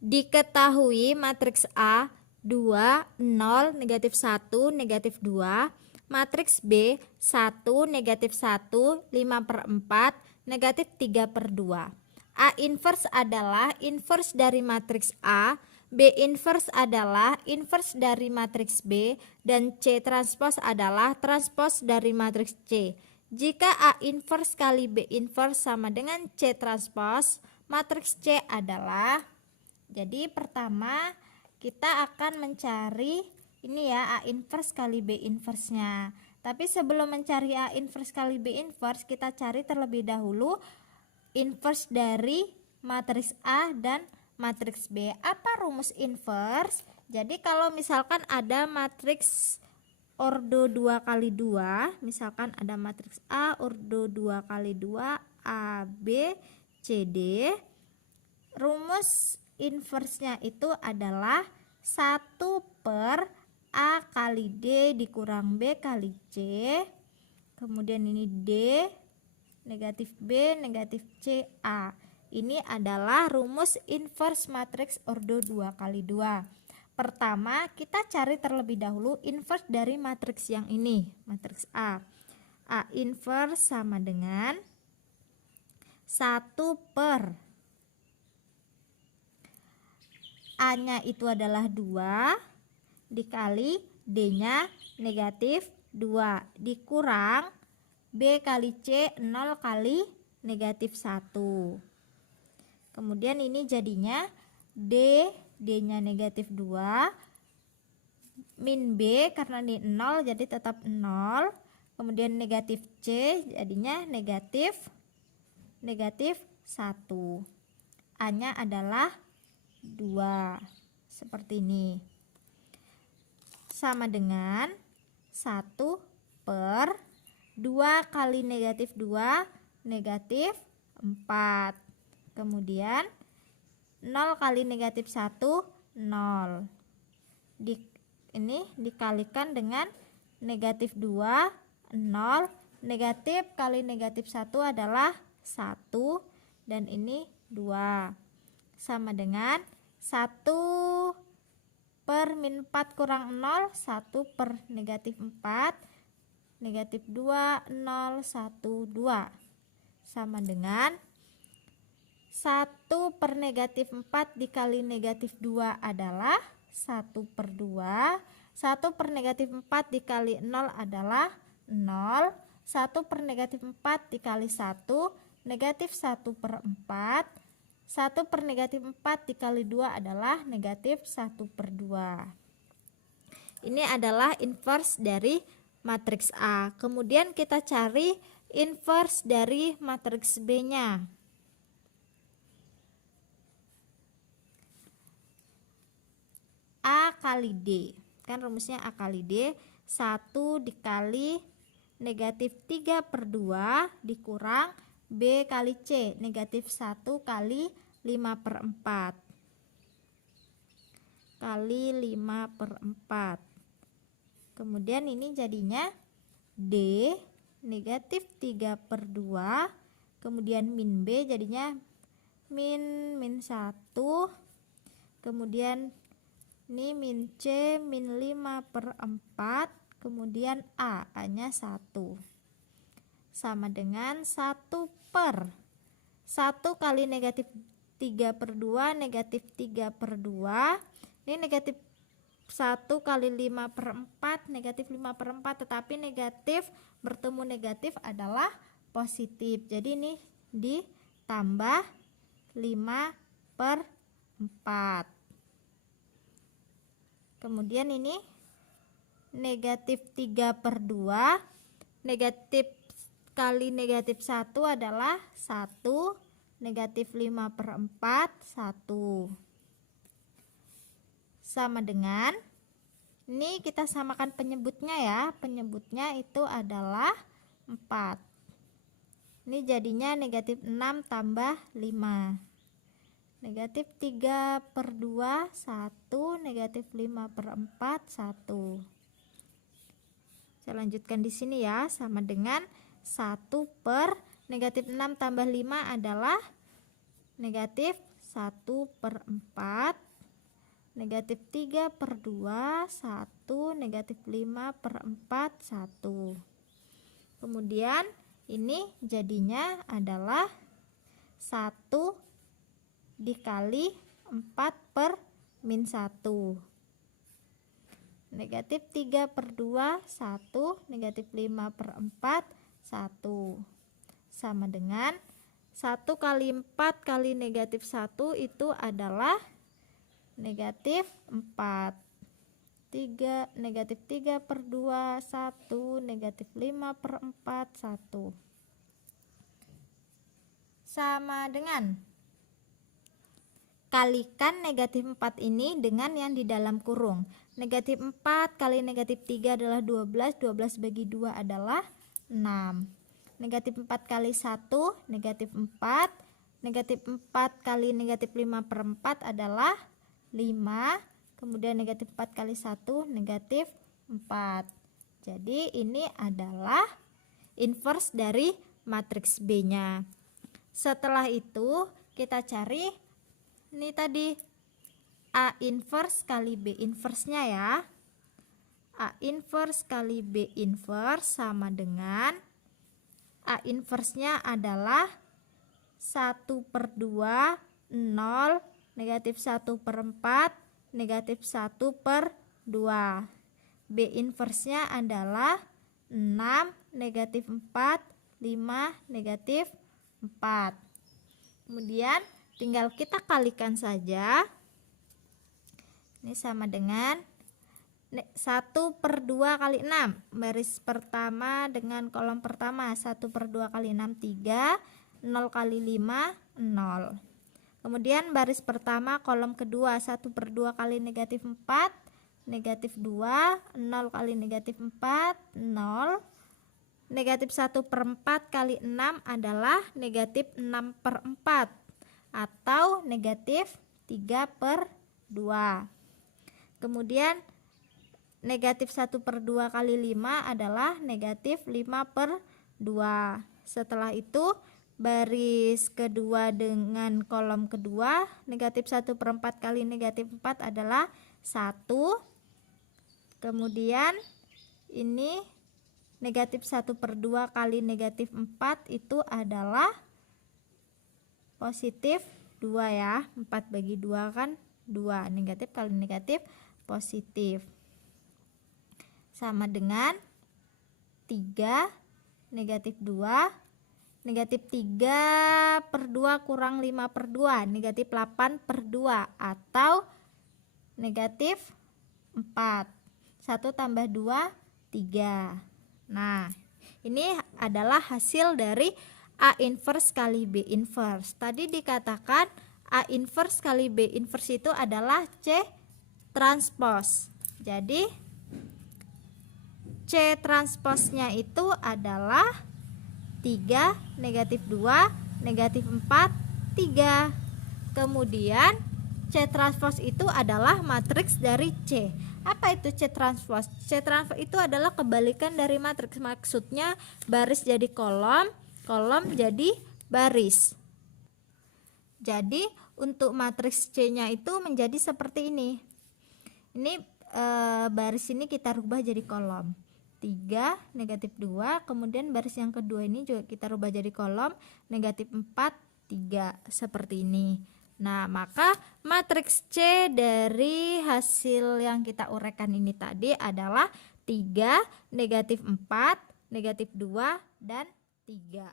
Diketahui matriks A 2, 0, negatif 1, negatif 2, matriks B 1, negatif 1, 5/4, negatif 3/2. A inverse adalah inverse dari matriks A, B inverse adalah inverse dari matriks B, dan C transpose adalah transpose dari matriks C. Jika A inverse kali B inverse sama dengan C transpose, matriks C adalah, jadi pertama kita akan mencari ini ya, A inverse kali B inverse nya. Tapi sebelum mencari A inverse kali B inverse, kita cari terlebih dahulu inverse dari matriks A dan matriks B. Apa rumus inverse? Jadi kalau misalkan ada matriks ordo 2 kali 2, misalkan ada matriks A ordo 2 kali 2, A, B, C, D, rumus inverse-nya itu adalah 1 per A kali D dikurang B kali C, kemudian ini D, negatif B, negatif C, A. Ini adalah rumus inverse matriks ordo 2 kali 2. Pertama, kita cari terlebih dahulu inverse dari matriks yang ini, matriks A. A inverse sama dengan 1 per A-nya itu adalah 2 dikali D-nya negatif 2 dikurang B kali C 0 kali negatif 1. Kemudian ini jadinya D-nya negatif 2 min B karena ini 0 jadi tetap 0. Kemudian negatif C jadinya negatif 1. A-nya adalah 2 seperti ini, sama dengan 1 per 2 kali negatif 2 negatif 4, kemudian 0 kali negatif 1 0, ini dikalikan dengan negatif 2 0, negatif kali negatif 1 adalah 1 dan ini 2, sama dengan 1 per min 4 kurang 0, 1 per negatif 4, negatif 2, 0, 1, 2, sama dengan 1 per negatif 4 dikali negatif 2 adalah 1 per 2, 1 per negatif 4 dikali 0 adalah 0, 1 per negatif 4 dikali 1, negatif 1 per 4, 1 per negatif 4 dikali 2 adalah negatif 1 per 2. Ini adalah inverse dari matriks A. Kemudian kita cari inverse dari matriks B-nya. A kali D. Kan rumusnya A kali D, 1 dikali negatif 3 per 2 dikurang B kali C, negatif 1 kali 5 per 4 kali 5 per 4. Kemudian ini jadinya D negatif 3 per 2, kemudian min B jadinya min 1, kemudian ini min C min 5 per 4, kemudian A-nya 1, sama dengan 1 per 1 kali negatif 3 per 2 negatif 3 per 2, ini negatif 1 kali 5 per 4 negatif 5 per 4, tetapi negatif bertemu negatif adalah positif, jadi ini ditambah 5 per 4. Kemudian ini negatif 3 per 2, negatif kali negatif 1 adalah 1, negatif 5 per 4 1, sama dengan, ini kita samakan penyebutnya ya, penyebutnya itu adalah 4, ini jadinya negatif 6 tambah 5, negatif 3 per 2 1, negatif 5 per 4 1. Saya lanjutkan di sini ya, sama dengan 1 per negatif 6 tambah 5 adalah negatif 1/4, negatif 3/2, 1, negatif 5/4, 1. Kemudian ini jadinya adalah 1 dikali 4/-1. Negatif 3/2, 1, negatif 5/4, 1. Sama dengan 1 kali 4 kali negatif 1 itu adalah negatif 4. 3, negatif 3/2, 1, negatif 5/4, 1. Sama dengan, kalikan negatif 4 ini dengan yang di dalam kurung. Negatif 4 kali negatif 3 adalah 12, 12 bagi 2 adalah 6. Negatif 4 kali 1, negatif 4. Negatif 4 kali negatif 5/4 adalah 5. Kemudian negatif 4 kali 1, negatif 4. Jadi ini adalah inverse dari matriks B-nya. Setelah itu kita cari ini tadi A inverse kali B inverse-nya ya. A inverse kali B inverse sama dengan A inverse-nya adalah 1/2, 0, negatif 1/4, negatif 1/2. B inverse-nya adalah 6, negatif 4, 5, negatif 4. Kemudian tinggal kita kalikan saja. Ini sama dengan 1/2 kali 6. Baris pertama dengan kolom pertama. 1/2 kali 6, 3. 0 kali 5, 0. Kemudian baris pertama kolom kedua. 1/2 kali negatif 4, negatif 2. 0 kali negatif 4, 0. Negatif 1/4 kali 6 adalah negatif 6/4 atau negatif 3/2. Kemudian negatif 1/2 kali 5 adalah negatif 5/2. Setelah itu baris kedua dengan kolom kedua, negatif 1/4 kali negatif 4 adalah 1. Kemudian ini negatif 1/2 kali negatif 4 itu adalah positif 2 ya. 4 bagi 2 kan 2. Negatif kali negatif positif. Sama dengan 3, negatif 2. Negatif 3/2 kurang 5/2, negatif 8/2 atau negatif 4. 1 tambah 2, 3. Nah, ini adalah hasil dari A inverse kali B inverse. Tadi dikatakan A inverse kali B inverse itu adalah C transpose. Jadi C transposnya itu adalah 3, negatif 2, negatif 4, 3. Kemudian C transpose itu adalah matriks dari C. Apa itu C transpose? C transpose itu adalah kebalikan dari matriks. Maksudnya baris jadi kolom, kolom jadi baris. Jadi untuk matriks C-nya itu menjadi seperti ini. Ini baris ini kita rubah jadi kolom. 3, negatif 2, kemudian baris yang kedua ini juga kita rubah jadi kolom, negatif 4, 3, seperti ini. Nah, maka matriks C dari hasil yang kita uraikan ini tadi adalah 3, negatif 4, negatif 2, dan 3.